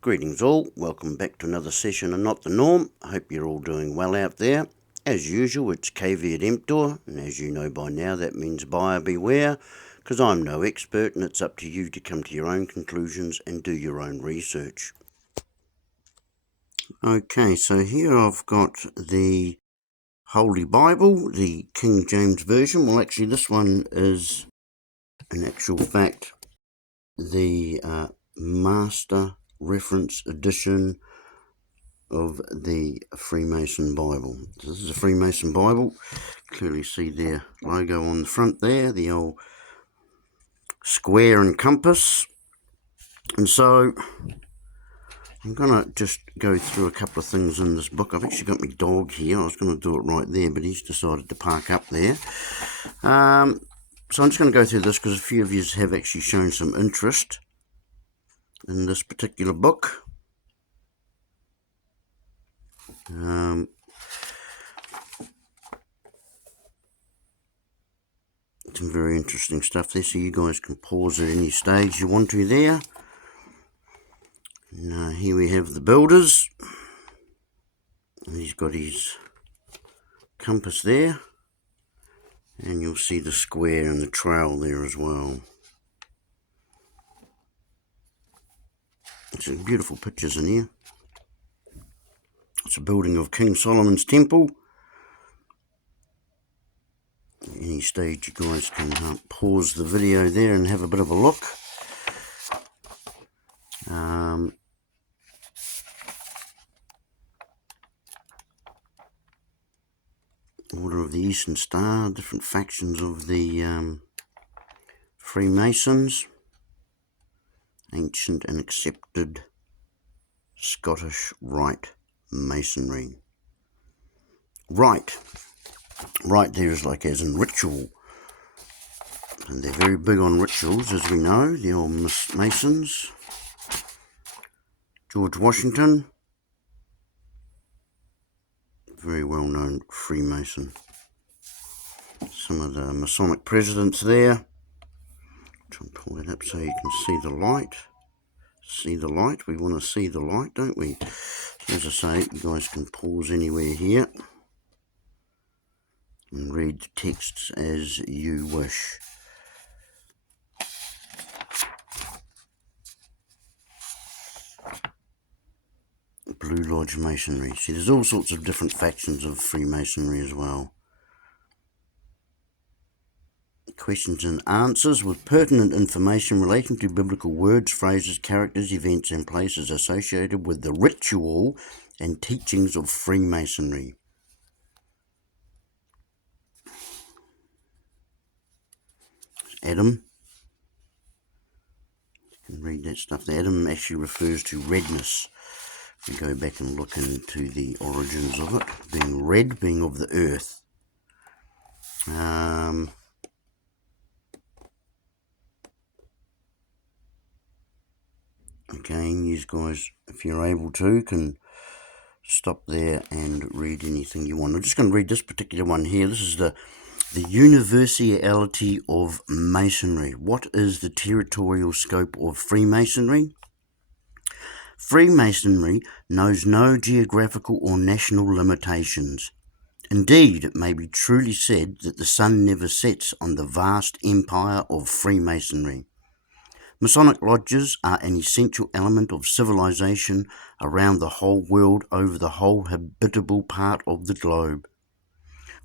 Greetings all, welcome back to another session of Not the Norm. I hope you're all doing well out there. As usual, it's caveat emptor, and as you know by now that means buyer beware, because I'm no expert and it's up to you to come to your own conclusions and do your own research. Okay, so here I've got the Holy Bible, the King James Version. Well, actually this one is, in actual fact, the Master Reference Edition of the Freemason Bible. So this is a Freemason Bible. Clearly see their logo on the front there, the old square and compass. And so I'm going to just go through a couple of things in this book. I've actually got my dog here. I was going to do it right there, but he's decided to park up there. So I'm just going to go through this because a few of you have actually shown some interest in this particular book. Some very interesting stuff there, so you guys can pause at any stage you want to there. Now here we have the builders. He's got his compass there, and you'll see the square and the trail there as well. Some beautiful pictures in here. It's a building of King Solomon's temple. At any stage you guys can pause the video there and have a bit of a look. Order of the Eastern Star, different factions of the Freemasons, ancient and accepted Scottish Rite Masonry. Rite there is like as in ritual, and they're very big on rituals, as we know, the old Masons. George Washington, very well known Freemason. Some of the Masonic presidents there. Try and pull that up so you can see the light. See the light. We want to see the light, don't we? So as I say, you guys can pause anywhere here and read the texts as you wish. Blue Lodge Masonry. See, there's all sorts of different factions of Freemasonry as well. Questions and answers with pertinent information relating to biblical words, phrases, characters, events, and places associated with the ritual and teachings of Freemasonry. Adam. You can read that stuff. The Adam actually refers to redness. If we go back and look into the origins of it, being red, being of the earth. Again, you guys, if you're able to, can stop there and read anything you want. I'm just going to read this particular one here. This is the Universality of Masonry. What is the territorial scope of Freemasonry? Freemasonry knows no geographical or national limitations. Indeed, it may be truly said that the sun never sets on the vast empire of Freemasonry. Masonic lodges are an essential element of civilization around the whole world over the whole habitable part of the globe.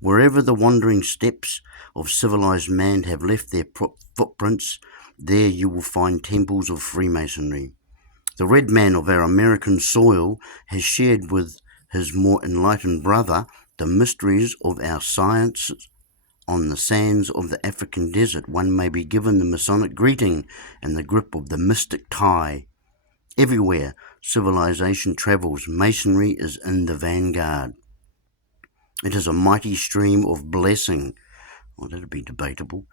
Wherever the wandering steps of civilized man have left their footprints, there you will find temples of Freemasonry. The red man of our American soil has shared with his more enlightened brother the mysteries of our science. On the sands of the African desert, one may be given the Masonic greeting and the grip of the mystic tie. Everywhere civilization travels, Masonry is in the vanguard. It is a mighty stream of blessing, well, that'd be debatable,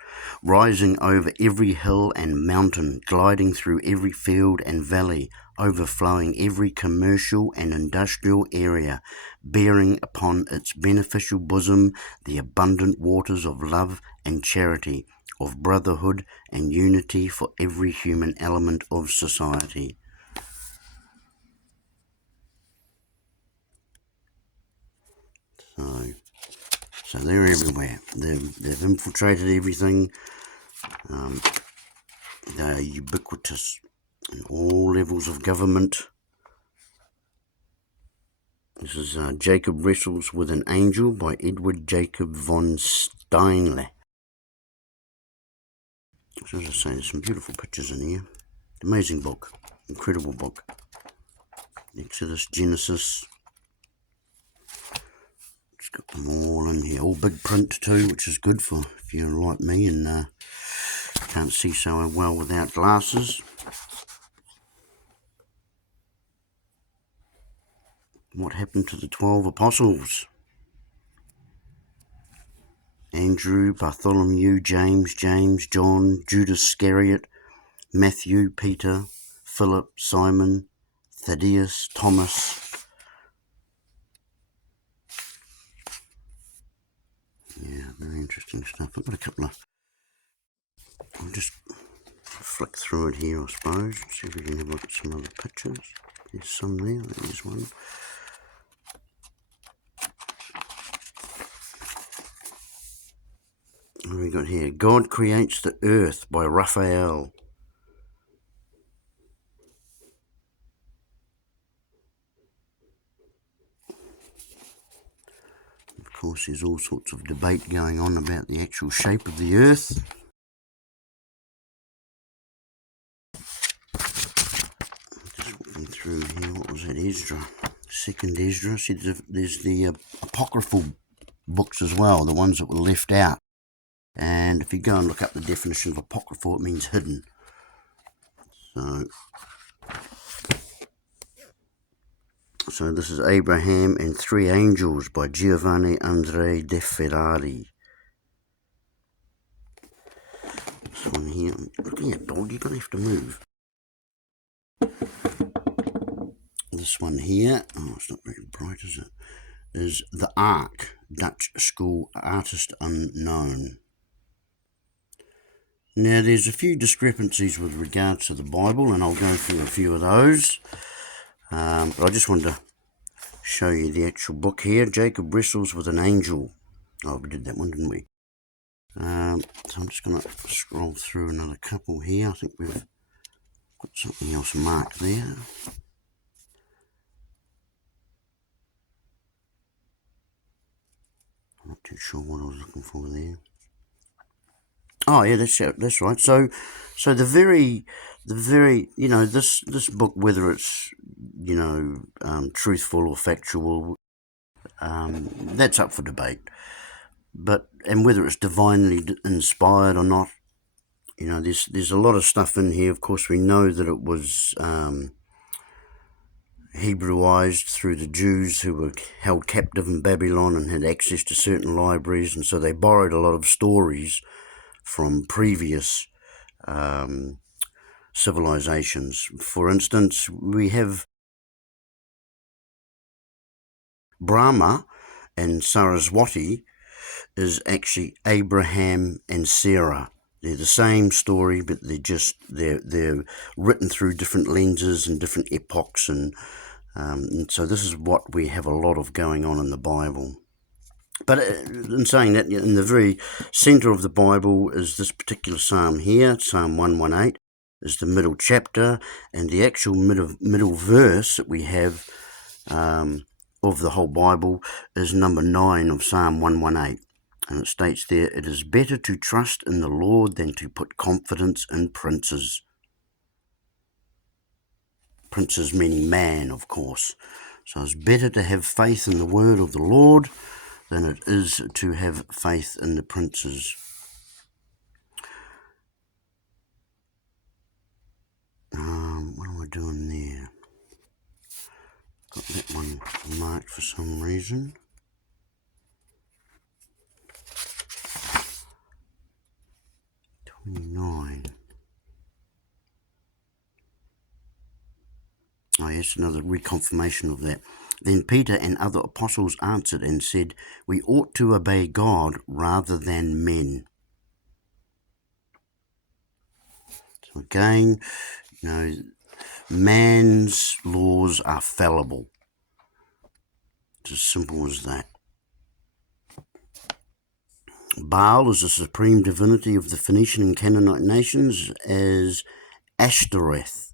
rising over every hill and mountain, gliding through every field and valley, overflowing every commercial and industrial area, bearing upon its beneficial bosom the abundant waters of love and charity, of brotherhood and unity for every human element of society. So they're everywhere. They've infiltrated everything. They're ubiquitous in all levels of government. This is Jacob Wrestles with an Angel by Edward Jacob von Steinle. So as I say, there's some beautiful pictures in here. Amazing book. Incredible book. Exodus, Genesis. It's got them all in here. All big print too, which is good for if you're like me and can't see so well without glasses. What happened to the 12 apostles? Andrew, Bartholomew, James, John, Judas Iscariot, Matthew, Peter, Philip, Simon, Thaddeus, Thomas. Yeah, very interesting stuff. I've got a couple of... I'll just flick through it here, I suppose. See if we can have a look at some other pictures. There's some there. There's one. What have we got here? God Creates the Earth by Raphael. Of course, there's all sorts of debate going on about the actual shape of the Earth. Just looking through here, what was that, Ezra? Second Ezra. See, there's the apocryphal books as well, the ones that were left out. And if you go and look up the definition of apocryphal, it means hidden. So this is Abraham and Three Angels by Giovanni Andrea de Ferrari. This one here, looking at dog, you're going to have to move. This one here, oh, it's not very bright, is it? Is The Ark, Dutch School Artist Unknown. Now, there's a few discrepancies with regards to the Bible, and I'll go through a few of those. But I just wanted to show you the actual book here. Jacob Wrestles with an Angel. Oh, we did that one, didn't we? So I'm just going to scroll through another couple here. I think we've got something else marked there. I'm not too sure what I was looking for there. Oh yeah, that's right. So the very, you know, this book, whether it's, you know, truthful or factual, that's up for debate. But and whether it's divinely inspired or not, you know, there's a lot of stuff in here. Of course, we know that it was Hebrewised through the Jews who were held captive in Babylon and had access to certain libraries, and so they borrowed a lot of stories from previous civilizations. For instance, we have Brahma and Saraswati is actually Abraham and Sarah. They're the same story, but they're written through different lenses and different epochs, and so this is what we have a lot of going on in the Bible. But in saying that, in the very centre of the Bible is this particular psalm here, Psalm 118, is the middle chapter, and the actual middle verse that we have of the whole Bible is number 9 of Psalm 118. And it states there, "It is better to trust in the Lord than to put confidence in princes." Princes meaning man, of course. So it's better to have faith in the word of the Lord than it is to have faith in the princes. What am I doing there? Got that one marked for some reason. "29. Oh yes, another reconfirmation of that. "Then Peter and other apostles answered and said, 'We ought to obey God rather than men.'" So again, you know, man's laws are fallible. It's as simple as that. Baal is the supreme divinity of the Phoenician and Canaanite nations, as Ashtoreth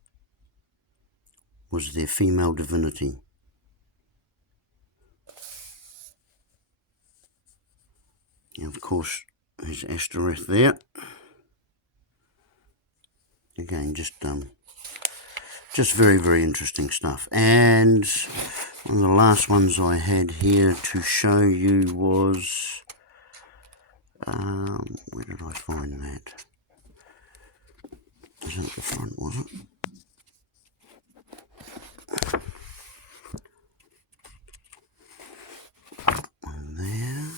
was their female divinity. Now, of course, there's Ashtoreth there. Again, just very, very interesting stuff. And one of the last ones I had here to show you was, where did I find that? Is that the front, was it? One there.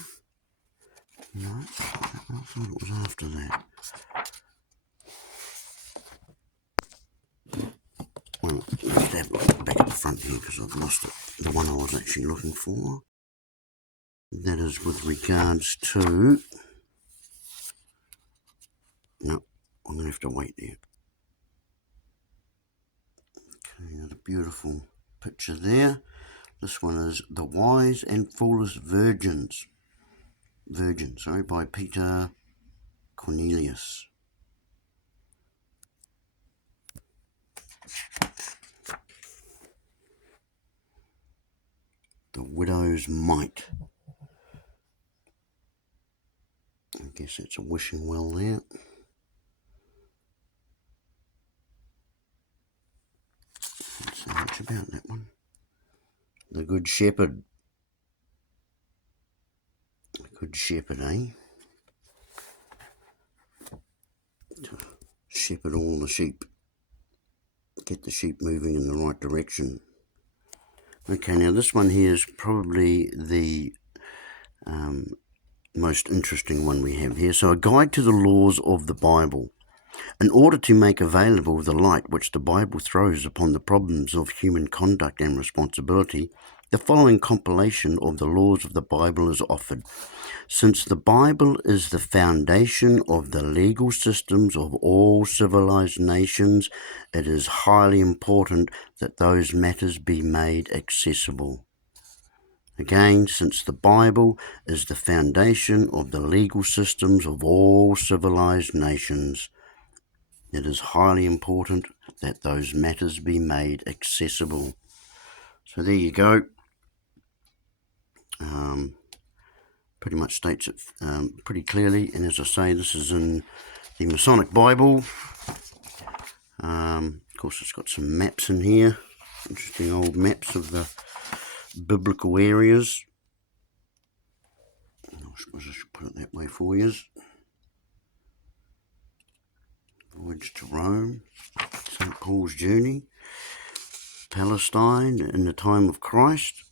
No, I thought it was after that. Well, let's have a look back at the front here because I've lost it. The one I was actually looking for. That is with regards to... No, I'm going to have to wait there. Okay, there's a beautiful picture there. This one is The Wise and Foolish Virgin, by Peter Cornelius. The Widow's Mite. I guess it's a wishing well there. Not so much about that one. The Good Shepherd. The Good Shepherd, eh? To shepherd all the sheep. Get the sheep moving in the right direction. Okay, now this one here is probably the most interesting one we have here. So, a guide to the laws of the Bible. In order to make available the light which the Bible throws upon the problems of human conduct and responsibility, the following compilation of the laws of the Bible is offered. Since the Bible is the foundation of the legal systems of all civilized nations, it is highly important that those matters be made accessible. Again, since the Bible is the foundation of the legal systems of all civilized nations, it is highly important that those matters be made accessible. So there you go. Pretty much states it pretty clearly. And as I say, this is in the Masonic Bible. Of course, it's got some maps in here. Interesting old maps of the biblical areas. I suppose I should put it that way for you. Voyage to Rome, St. Paul's journey, Palestine in the time of Christ,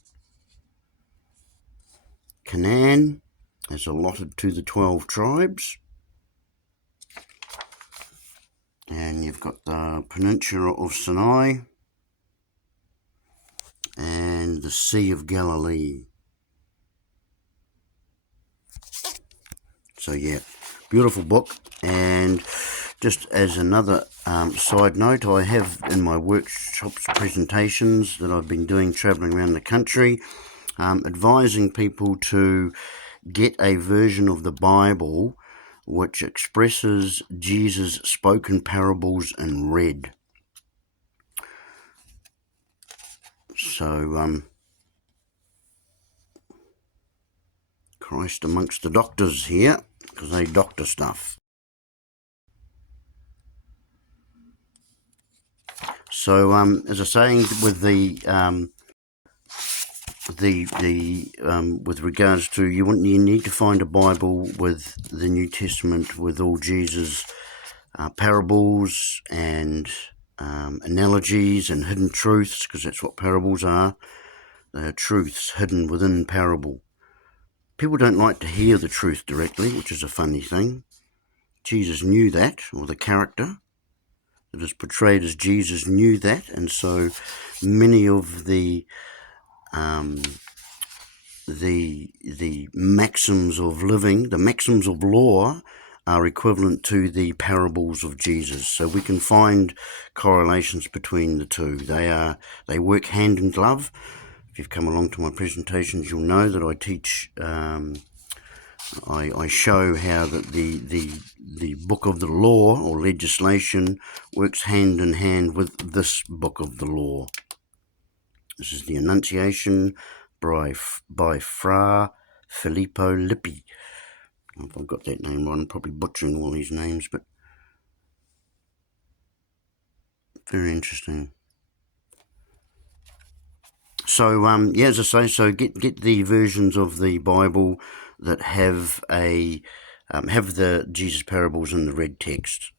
Canaan as allotted to the 12 tribes, and you've got the peninsula of Sinai and the Sea of Galilee. So yeah, beautiful book. And just as another side note, I have in my workshops presentations that I've been doing travelling around the country, advising people to get a version of the Bible which expresses Jesus' spoken parables in red. So, Christ amongst the doctors here, because they doctor stuff. So, as I was saying, with with regards to you need to find a Bible with the New Testament with all Jesus' parables and analogies and hidden truths, because that's what parables are. They are truths hidden within parable. People don't like to hear the truth directly, which is a funny thing. Jesus knew that, or the character that is portrayed as Jesus knew that, and so many of the maxims of living, the maxims of law, are equivalent to the parables of Jesus. So we can find correlations between the two. They work hand in glove. If you've come along to my presentations, you'll know that I teach I show how that the book of the law or legislation works hand in hand with this book of the law. This is the Annunciation by Fra Filippo Lippi. If I've got that name right, I'm probably butchering all these names, but very interesting. So, yeah, as I say, so get the versions of the Bible that have have the Jesus parables in the red text,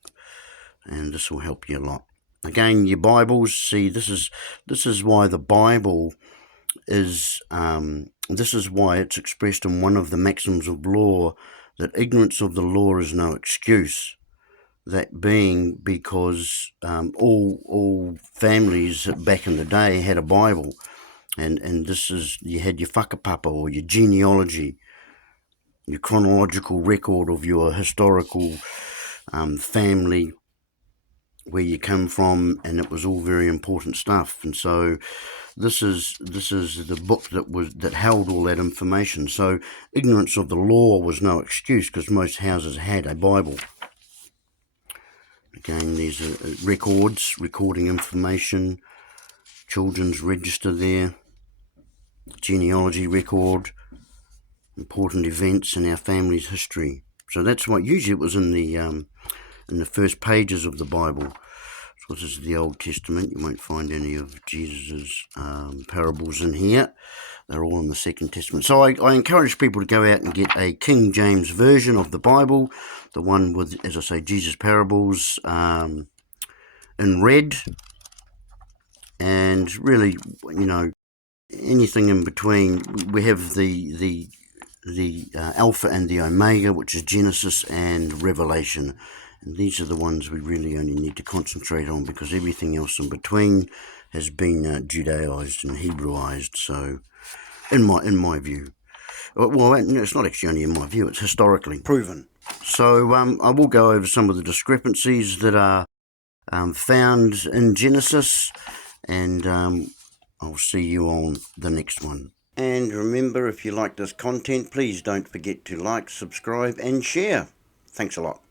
and this will help you a lot. Again, your Bibles. See, this is why the Bible is. This is why it's expressed in one of the maxims of law that ignorance of the law is no excuse. That being because all families back in the day had a Bible. And this is, you had your whakapapa or your genealogy, your chronological record of your historical family, where you come from, and it was all very important stuff. And so this is the book that held all that information. So ignorance of the law was no excuse, because most houses had a Bible. Again, these are records, recording information, children's register there, genealogy record, important events in our family's history. So that's what usually it was in the first pages of the Bible. So this is the Old Testament. You won't find any of Jesus's parables in here. They're all in the Second Testament. So I encourage people to go out and get a King James version of the Bible, the one with, as I say, Jesus parables in red, and really, anything in between. We have the Alpha and the Omega, which is Genesis and Revelation. And these are the ones we really only need to concentrate on, because everything else in between has been Judaized and Hebraized. So, in my view, well, it's not actually only in my view; it's historically proven. So, I will go over some of the discrepancies that are found in Genesis, and I'll see you on the next one. And remember, if you like this content, please don't forget to like, subscribe, and share. Thanks a lot.